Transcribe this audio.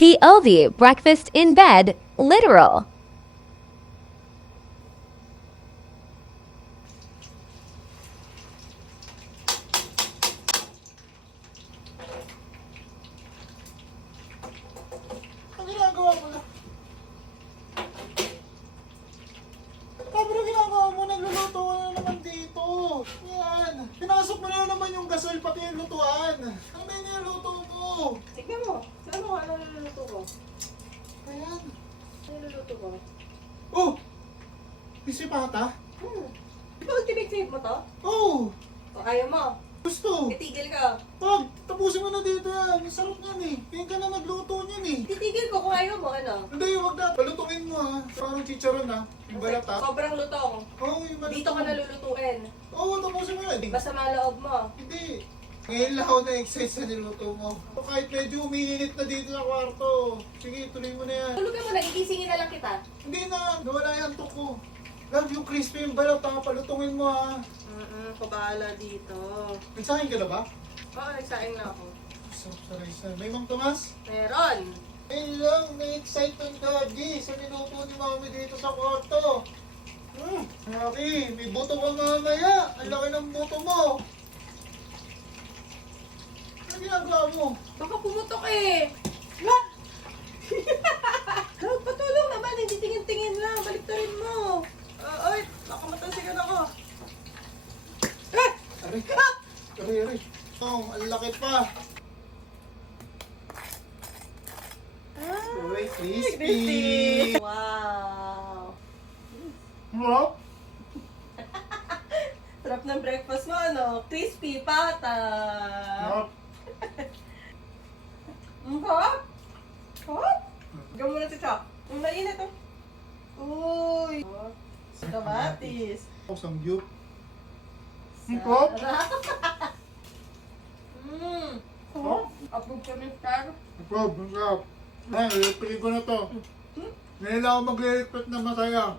POV, breakfast in bed, literal. Ang ginagawa mo na? Ano ginagawa mo? Nagluluto ka na naman dito. Yan. Pinasok mo na naman yung gasol pati yung lutuan. Ano ba yung niluluto mo? Tignan mo. Saan mo ano niluluto ko? Ayan. Ano niluluto ko? Oh! Pisipata? Di ba ultimate mo to? Oh! O ayaw mo? Gusto! Titigil ka. Pag, tapusin mo na dito yan. Ang sarap niyan eh. Kaya ka na nagluto niyan eh. Titigil ko kung ayaw mo, ano? Hindi, wag na. Palutuin mo ha. Parang chicharon ha. Yung balat ha. Sobrang lutong. Oo, yung balat. Dito ka nalulutuin. Oo, tapusin mo na. Basta maloob mo. Hindi. Ngayon lang ako na-excite sa niluto mo. O kahit medyo umiinit na dito sa kwarto. Sige, tuloy mo na yan. Tulog ka muna, gigisingin na lang kita. Hindi na, nawala yung antok ko. Love, yung crispy yung balat ha. Palutungin mo ha. Kabahala dito. Nagsahin ka na ba? Oo, nagsaing na ako. Sarap sa rice na. May Mang Tomas? Meron. Ngayon lang, na-excite ang daddy sa niluto ni mami dito sa kwarto. Laki, may buto ka mamaya. Ang laki ng buto mo. Ano ginagawa mo? Baka pumutok eh. What? Patulong naman, hindi tingin-tingin lang. Baliktarin mo. Ay, baka matasigan ako. Aray, aray. Oh, ang laki pa. Uy, crispy. Wow. Wow. Sarap ng breakfast mo, ano? Crispy pata. Wow. Ang hot. Hot? Gawin mo na si Chok. Ang mainit, oh. Uy. Kamatis. Oh, samgyup. Ang pop. Oh? Approve ka ng star. Prob, ang sarap. Ay, pili ko na to. Ngayon lang ako maglilipit na masaya.